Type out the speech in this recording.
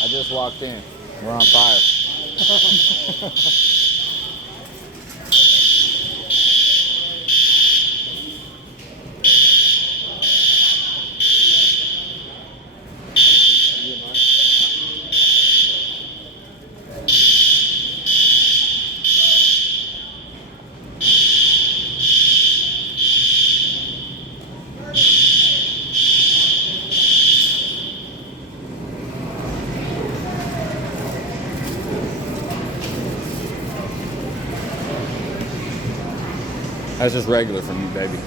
I just walked in. We're on fire. That's just regular for me, baby.